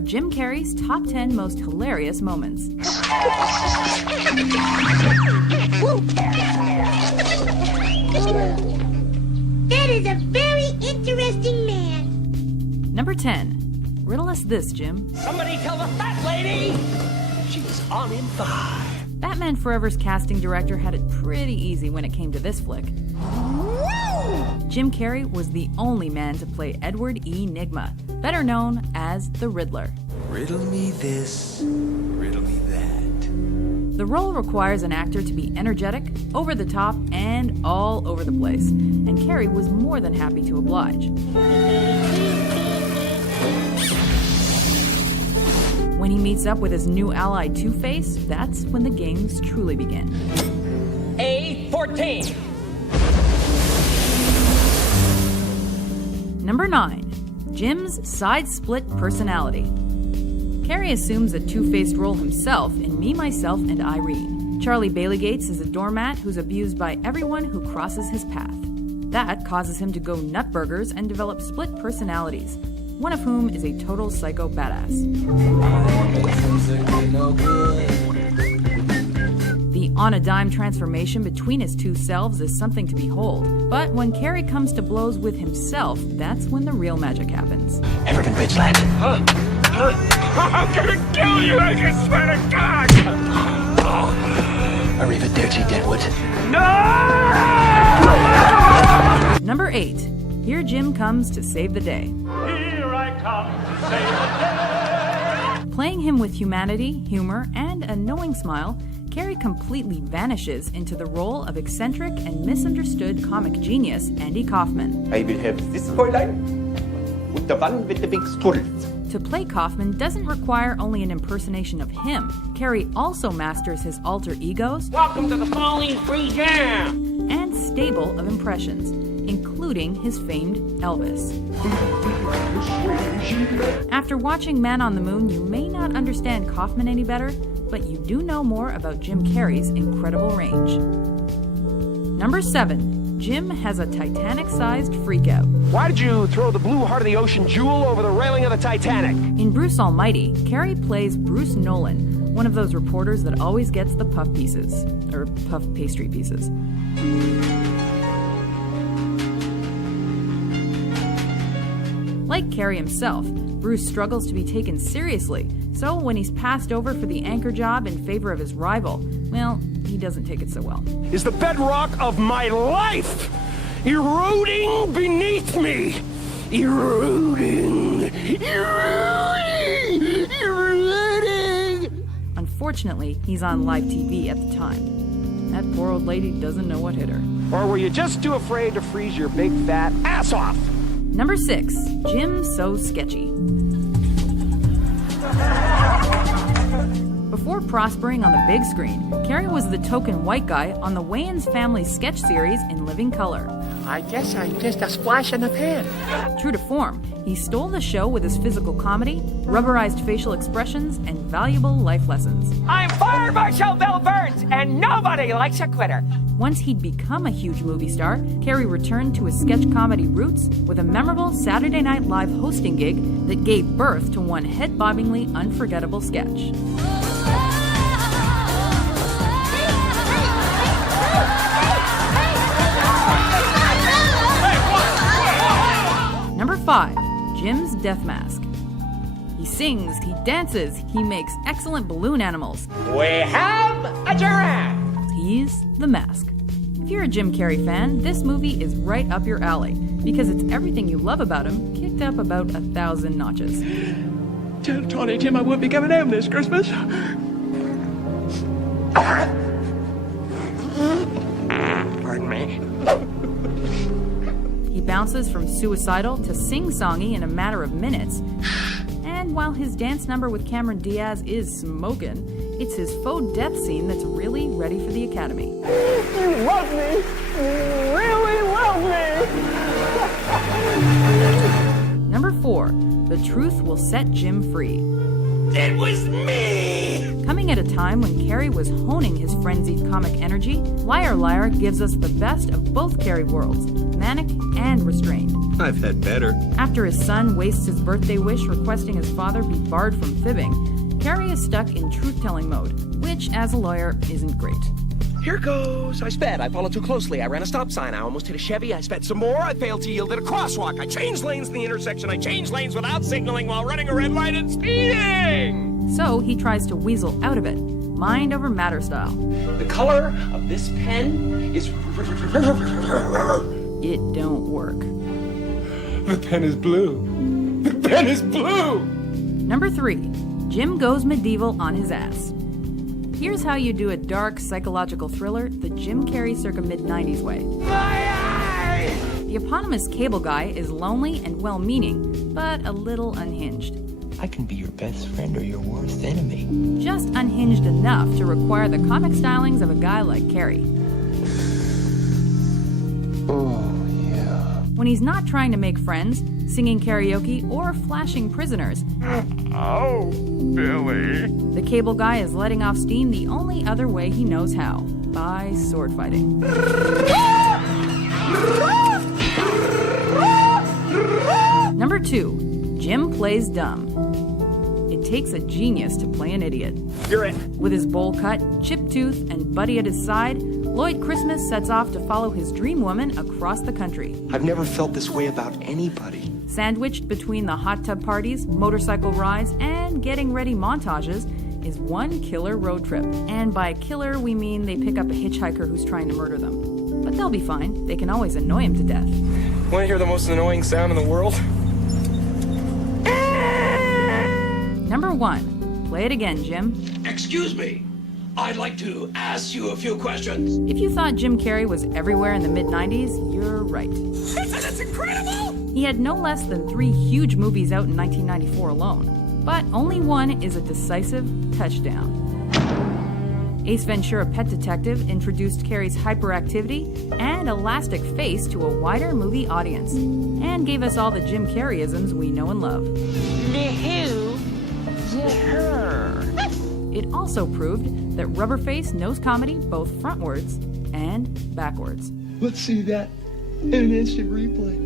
for Jim Carrey's top 10 most hilarious moments. That is a very interesting man. Number 10. Riddle us this, Jim. Somebody tell the fat lady she's on in 5. Batman Forever's casting director had it pretty easy when it came to this flick. Jim Carrey was the only man to play Edward E. Nygma, better known as the Riddler. Riddle me this, riddle me that. The role requires an actor to be energetic, over the top, and all over the place, and Carrey was more than happy to oblige. When he meets up with his new ally Two-Face, that's when the games truly begin. A14. Number 9. Jim's side-split personality. Carrey assumes a two-faced role himself in Me, Myself, and Irene. Charlie Bailey Gates is a doormat who's abused by everyone who crosses his path. That causes him to go nutburgers and develop split personalities, one of whom is a total psycho badass. The on-a-dime transformation between his two selves is something to behold, but when Carrey comes to blows with himself, that's when the real magic happens. Ever been Ridgeland? I'm gonna kill you, I swear to God! Arrivederci, Deadwood. No! Number 8. Here Jim comes to save the day. Here I come to save the day! Playing him with humanity, humor, and a knowing smile, Carrey completely vanishes into the role of eccentric and misunderstood comic genius Andy Kaufman. I will have this Fräulein and the one with the big strudels. To play Kaufman doesn't require only an impersonation of him. Carrey also masters his alter egos. Welcome to the Falling Free Jam! And stable of impressions, including his famed Elvis. After watching Man on the Moon, you may not understand Kaufman any better, but you do know more about Jim Carrey's incredible range. Number 7. Jim has a Titanic-sized freakout. Why did you throw the blue heart of the ocean jewel over the railing of the Titanic? In Bruce Almighty, Carrey plays Bruce Nolan, one of those reporters that always gets the puff pieces, or puff pastry pieces. Like Carrey himself, Bruce struggles to be taken seriously, so when he's passed over for the anchor job in favor of his rival, well, he doesn't take it so well. Is the bedrock of my life eroding beneath me? Eroding. Unfortunately, he's on live TV at the time. That poor old lady doesn't know what hit her. Or were you just too afraid to freeze your big fat ass off? Number 6. Jim So Sketchy. Before prospering on the big screen, Carrey was the token white guy on the Wayans family sketch series in living color. I guess I'm just a splash in the pan. True to form, he stole the show with his physical comedy, rubberized facial expressions, and valuable life lessons. I'm Fire Marshal Bill Burns, and nobody likes a quitter. Once he'd become a huge movie star, Carrey returned to his sketch comedy roots with a memorable Saturday Night Live hosting gig that gave birth to one head-bobbingly unforgettable sketch. Number 5. Jim's Death Mask. He sings, he dances, he makes excellent balloon animals. We have a giraffe! He's the Mask. If you're a Jim Carrey fan, this movie is right up your alley, because it's everything you love about him, kicked up about 1,000 notches. Tell Tawny Tim I won't be coming home this Christmas. Pardon me. He bounces from suicidal to sing-songy in a matter of minutes. And while his dance number with Cameron Diaz is smokin', it's his faux death scene that's really ready for the Academy. You love me! You really love me! Number 4. The truth will set Jim free. It was me! Coming at a time when Carrey was honing his frenzied comic energy, Liar Liar gives us the best of both Carrey worlds, manic and restrained. I've had better. After his son wastes his birthday wish requesting his father be barred from fibbing, Carrey is stuck in truth-telling mode, which, as a lawyer, isn't great. Here goes. I sped. I followed too closely. I ran a stop sign. I almost hit a Chevy. I sped some more. I failed to yield at a crosswalk. I changed lanes in the intersection. I changed lanes without signaling while running a red light and speeding. So he tries to weasel out of it, mind over matter style. The color of this pen is... It don't work. The pen is blue. The pen is blue! Number 3, Jim goes medieval on his ass. Here's how you do a dark psychological thriller the Jim Carrey circa mid-90s way. The eponymous cable guy is lonely and well-meaning, but a little unhinged. I can be your best friend or your worst enemy. Just unhinged enough to require the comic stylings of a guy like Carrey. Oh, yeah. When he's not trying to make friends, singing karaoke, or flashing prisoners, Oh, Billy. the cable guy is letting off steam the only other way he knows how, by sword fighting. Number 2, Jim plays dumb. It takes a genius to play an idiot. You're it. With his bowl cut, chipped tooth, and Buddy at his side, Lloyd Christmas sets off to follow his dream woman across the country. I've never felt this way about anybody. Sandwiched between the hot tub parties, motorcycle rides, and getting ready montages is one killer road trip. And by killer, we mean they pick up a hitchhiker who's trying to murder them. But they'll be fine. They can always annoy him to death. Want to hear the most annoying sound in the world? Number 1. Play it again, Jim. Excuse me. I'd like to ask you a few questions. If you thought Jim Carrey was everywhere in the mid-90s, you're right. That's incredible! He had no less than 3 huge movies out in 1994 alone, but only one is a decisive touchdown. Ace Ventura: Pet Detective introduced Carrey's hyperactivity and elastic face to a wider movie audience, and gave us all the Jim Carreyisms we know and love. The who? The her. It also proved that Rubberface knows comedy both frontwards and backwards. Let's see that in an instant replay.